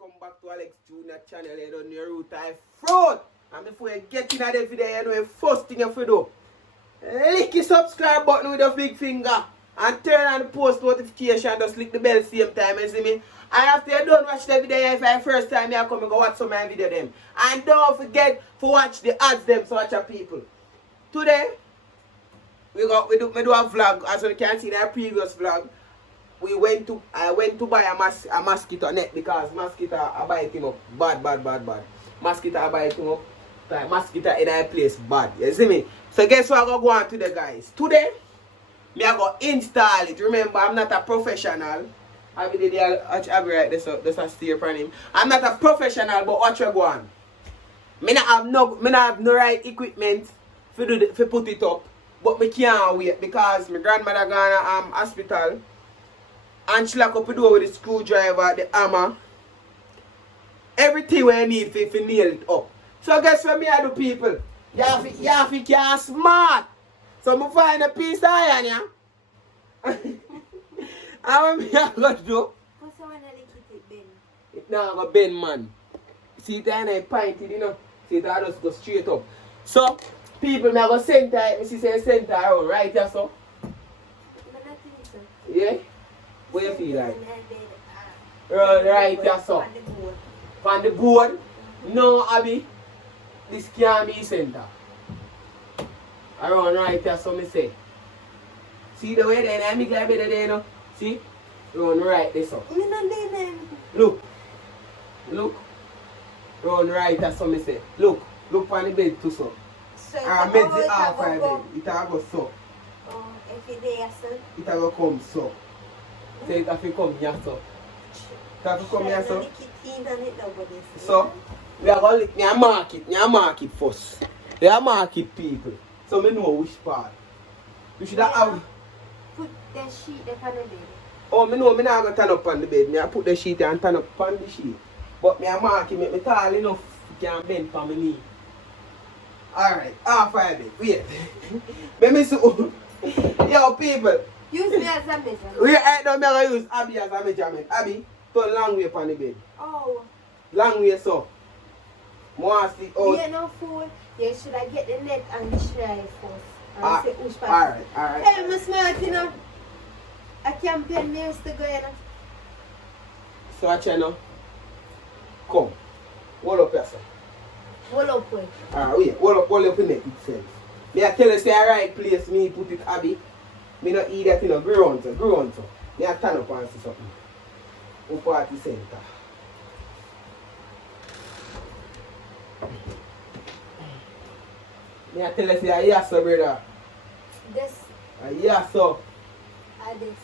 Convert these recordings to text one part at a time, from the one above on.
welcome back to Alex Junior channel. You don't know root I fraud. And before you get in the video, you know the first thing you have to do. Lick the subscribe button with your big finger and turn on the post notification. Just click the bell same time, you see me? And after you don't watch the video, if it's the first time you come and go watch some of my video them. And don't forget to watch the ads them so watch your people. Today, we do a vlog. As you can see in our previous vlog, I went to buy a mosquito net because mosquito are biting up. Bad. Mosquito are biting up. Like mosquito in our place bad. You see me? So guess what I'm going to go on today, guys? Today, me I go install it. Remember, I'm not a professional. I'll be right this a steer from him. I'm not a professional, but watch you go on. Me not have no right equipment for put it up. But me can't wait because my grandmother gone hospital. And she lock up the door with the screwdriver, the hammer. Everything we need to nail it up. So guess what me I do, people? You have to get smart. So I find a piece of iron, yeah? And what me I going to do? What's the one that it bend? It now go bend, man. See it and I pointed, you know? See it I just go straight up. So, people, me I go center it. Me see say center around, right, yeah, so? Yeah? What you feel like? Right, yeah, so. On the board? No, Abby. This can't be center. Around right there, so me say. See the way then I make like better there, you know? See? Round right there, so. Look. Round right there, so me say. Look on the bed too, so. I made the half of bed. It will go so. Oh, if it's there, so. It will come so. So it will come here, so. It will come here, so. So. We are going to mark it first. They are market people. So me know which part. You should have. Put the sheet upon the bed. Oh, me know me not going to turn up on the bed. I put the sheet and turn up on the sheet. But me a mark it, make me tall enough to can bend for my knee. Alright, half of it. Wait. Let me see. Yo, people. Use me as a measurement. Right now, I'm going to use Abby as a measurement. Abby, turn long way upon the bed. Oh. Long way, so. More see out. Yeah, no fool. Yeah, should I get the net and try first? And see which part. Alright. Hey, I'm smart, you know. I can't pay nails to go in. So watch you now. Come. Hold up yourself. Hold up, wait. Alright, wait. Hold up the neck itself. Me I tell you say right place me put it Abby. Me not eat that, you know, grow on so. Me I turn up and see something. Up at the center. Me I tell you say yes sir, brother. This. Yes sir. This.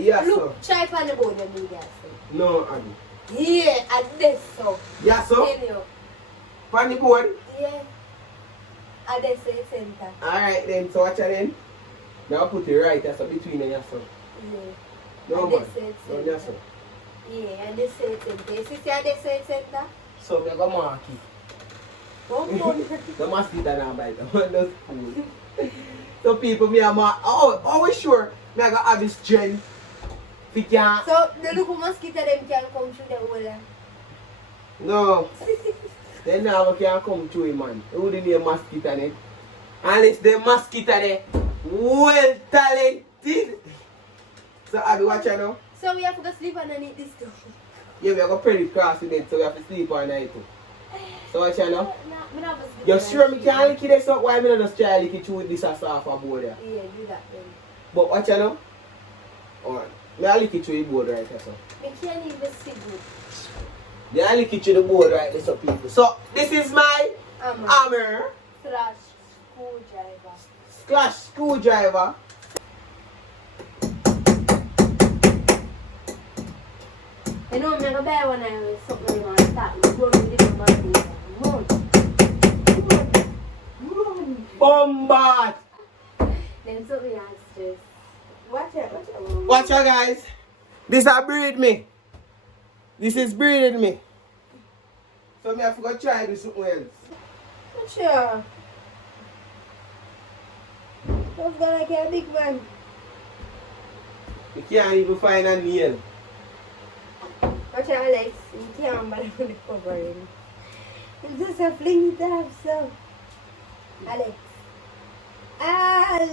Yes sir. Look, try on the board and do that. No, Abby. Yeah, at this so. Yes sir. Tell you. On the board? Yeah. At this center. Alright then, so watch it then. Now put it right there, so between the yes sir. Yeah. No and man. this No yes sir. Yeah, and this center. You see at this center? So me go mark it. The mosquito now bite them. That's cool. So people, me am always sure me I got have this strength. We can. So the little mosquito them can come through the hole. No. They never can come through it, man. Who the name mosquito net? And it's the mosquito there. Well talented. So Abby, watch out now. So we have to go sleep underneath this too. Yeah, we have got pretty cross with it, so we have to sleep all night too. So watch out now. You sure me can't lick it this up? Why me not just try to lick it through with this as off a board there? Yeah, do that then. But watch out now. Alright. Me I lick it through the board right there, so. We can't even see good. Me I lick it through the board right there, so people. So this is my hammer. Slash screwdriver. Slash screwdriver. You know, I'm going to buy one and something you want to start. It's going to be different body. Bombat! Then something else just. Watch out. Watch out, guys. This is breed me. This is breeding me. So me have to go try this something else. Not sure. What's gonna get a big man? You can't even find a nail. Watch out, Alex. You can't bother with the covering. You just have fling it up, so. Alex. Alex!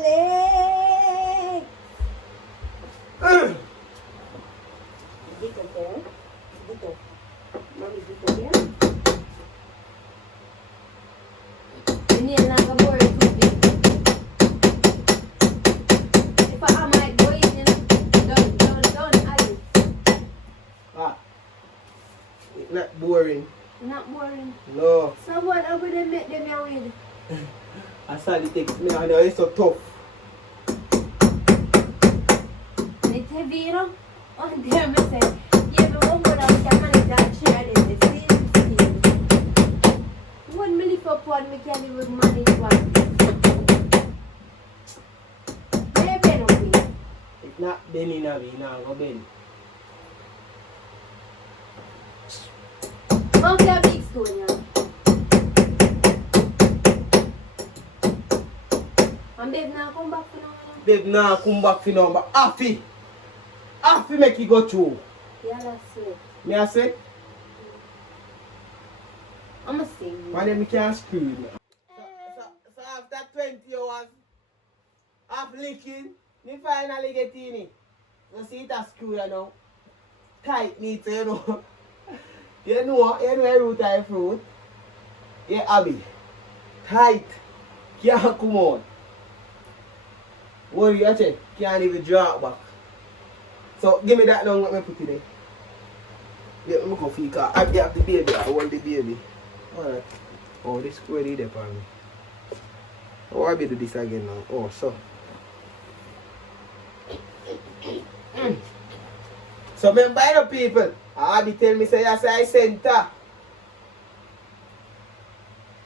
Dito, okay? Dito. Mami, dito, okay? Hindi yan nakabore tubig. If I might go in, you know, don't, Alex. Ah. It's not boring. Not boring. No. So what over there make them young with? I saw it takes me, I know it's so tough. It's heavy, you know? On there, I said, yeah, but one more I can manage that chair in the same thing. 1 million for one, we can even manage one. Maybe no be. It's not bending now, now go bend. How's that big stone, yeah? And babe, now come back for now. Babe, now come back for now, but Afi make you go through. Yeah, that's it. Me I say, I'm going to sing. man, me can't screw you. So after 20 hours of licking, me finally get in it. You see it a screw you know. Tight neat, you know. you know a root eye fruit. Yeah, Abby. Tight. Can't come on. What you check? Can't even draw it back. So give me that now, let me put it there. Let me go for you, because I have the baby, I want the baby. Alright. Oh, this screw already there for me. Oh, I better do this again now. Oh, so. So remember the people, I be tell me say yes I center.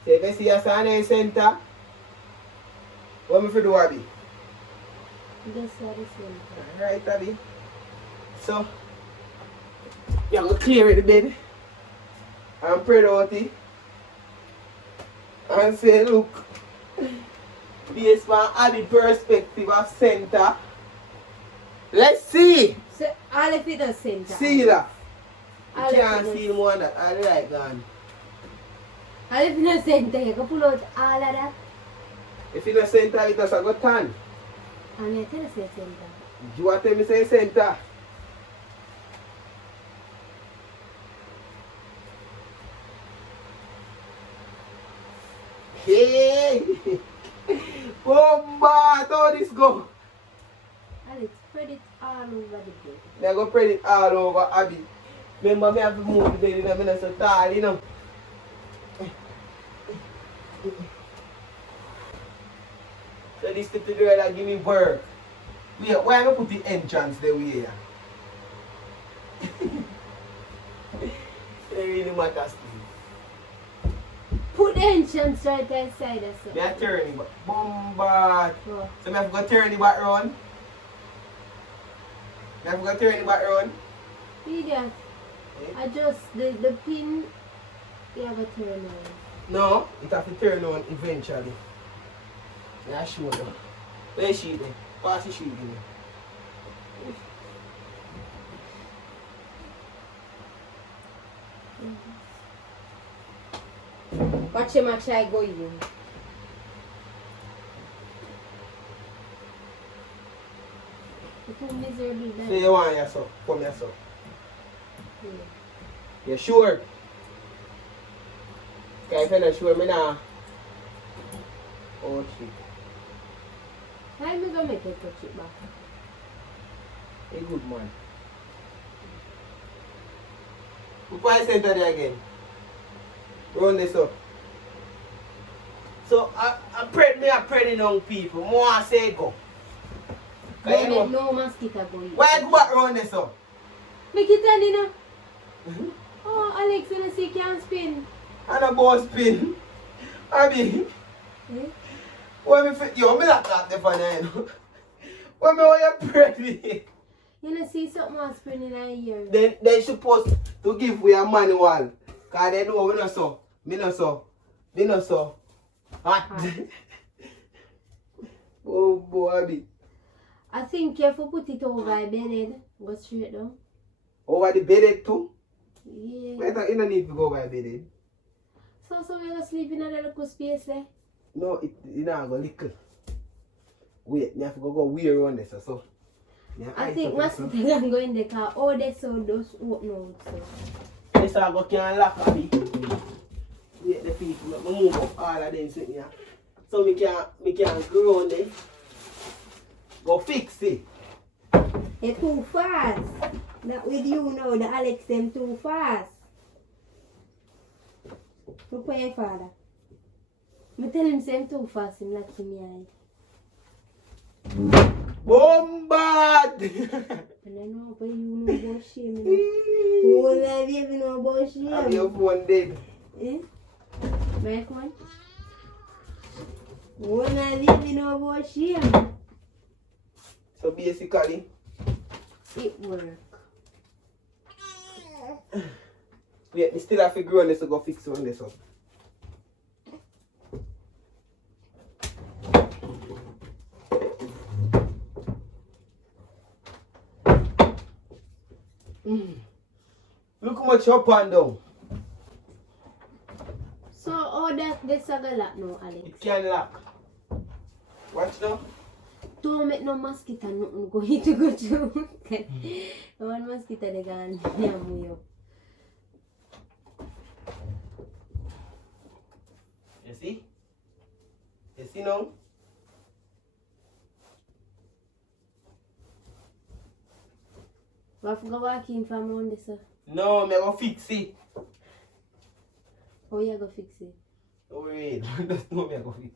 So if I see yes I center, what me for do Abby? That's what it's in. Alright Abby. So you're gonna clear the bed and spread out it and say look, based on Abby perspective of center. Let's see. So, all of it does center. See that. You All can't of it see more than that. I like gone. All of it does center. You can pull out all of that. If you don't center it, does a go turn. And you tell us say center. You want to tell me say center? Hey! Bomba! How this go? Alex, spread it all over the bed. I go spread it all over Abby. Remember me have to move the bed in a minute so tall, you know. So this little girl that give me birth. Wait, why not put the entrance the way here? It really matters to me. Put the entrance right outside us. Me a turn it back. Bomba! Oh. So me have to go turn it back round. Me have to go turn it back round. Idiot. Adjust the pin. You have a turn on. No, it have to turn on eventually. Yeah, show you. Where is she then? Pass the sheet in there. Watch him a try go in. It's too miserable So then. you want your son? Come here, son. Yeah. You sure? Okay, if you're not sure, me nah. Oh, shit. How am I gonna make it touch it back? A good man. Why center there again? Run this up. So I pray young people. More say go. No, You know, no mosquito go in. why go back run this up? Make it turn in. Oh, Alex, when I see can spin. And a ball spin. I mean, Eh? when me fit you, me not talk the fun, you know. When me want you pray me. You know, see something else spinning in a year. They supposed to give we a manual. Cause they know we not so. Me not so. Me not so. Hot. Oh boy. I think you have to put it over my bed. Go straight down. Over the bed too? Yeah. Better, you don't need to go by bed. Eh? So we go sleep in a little space there? No, you know, go little. Wait, you have to go weird on this, so. I think mosquito can go in the car. Oh, they so those open out. So. This I go can lock on me. Wait, the feet, I move up all of them sitting here. So me can go on there. Go fix it. They're too fast. Not with you now, the Alex them too fast. Look for your father. I tell him same too fast, him like me eye. Bombard! And I know but you know about shame, you know. Oh, I baby know about shame. Have your phone dead. Eh? My phone? Oh, I baby know about shame. So basically, It work. wait, me still have to grow on this to go fix on this one. Look how much up and down. So, oh, that's a galak now, Alex. It can lock. Watch now. Don't make no mosquito nothing going to go through. No one mosquito they can yam you. You see? You see now? We have to go walk in from around this. No, me go fix it. How you go fix it? Don't worry, just know me go fix.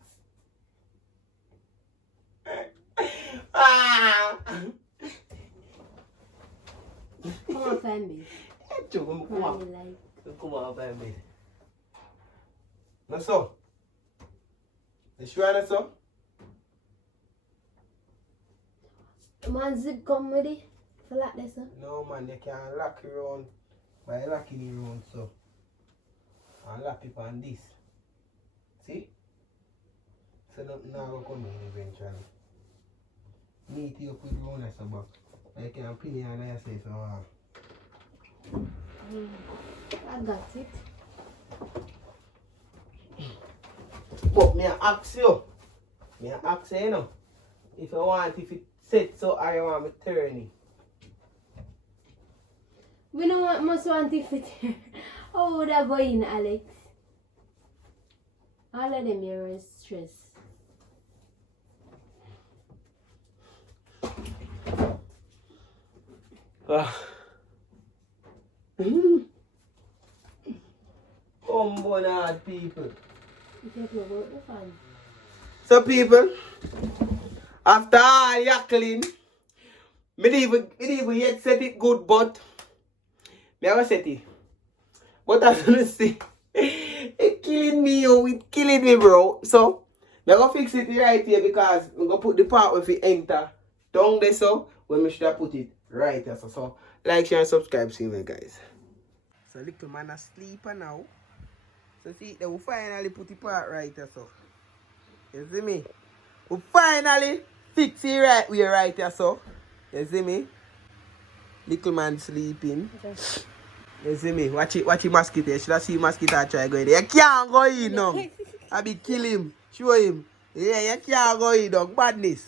Ah! Come on, find me. Come Find on. me like. Come on, baby. No, so. You sure that's so? Man, zip come with it. For like this, sir. No, man, they can lock it around by locking it around so. And lock it on this. See? So nothing now will come in eventually. Neat it up with round as a back. I can pin it on yourself if you want. I got it. But me ask you. Me ask you, you know. If you want, if it set so I want me turn it. We don't want must want it fit. How would I go in, Alex? All of them here is stress. Bad people. You can't know about the fan. So people, after all yackling, me even yet set it good, but me haven't set it. But as you see, it killing me, yo, it killing me, bro. So me gonna fix it right here because I'm gonna put the part where it enter down there, so when me should have put it right here. So like, share, and subscribe, see me guys. So little man asleep now. So see, they will finally put the part right here, so. You see me? We finally fix it right way right here, so. You see me? Little man sleeping. Okay. You see me? Watch it mosquito. You should have seen mosquito try go in there. You can't go in now. I be kill him. Show him. Yeah, you can't go in, dog. Badness.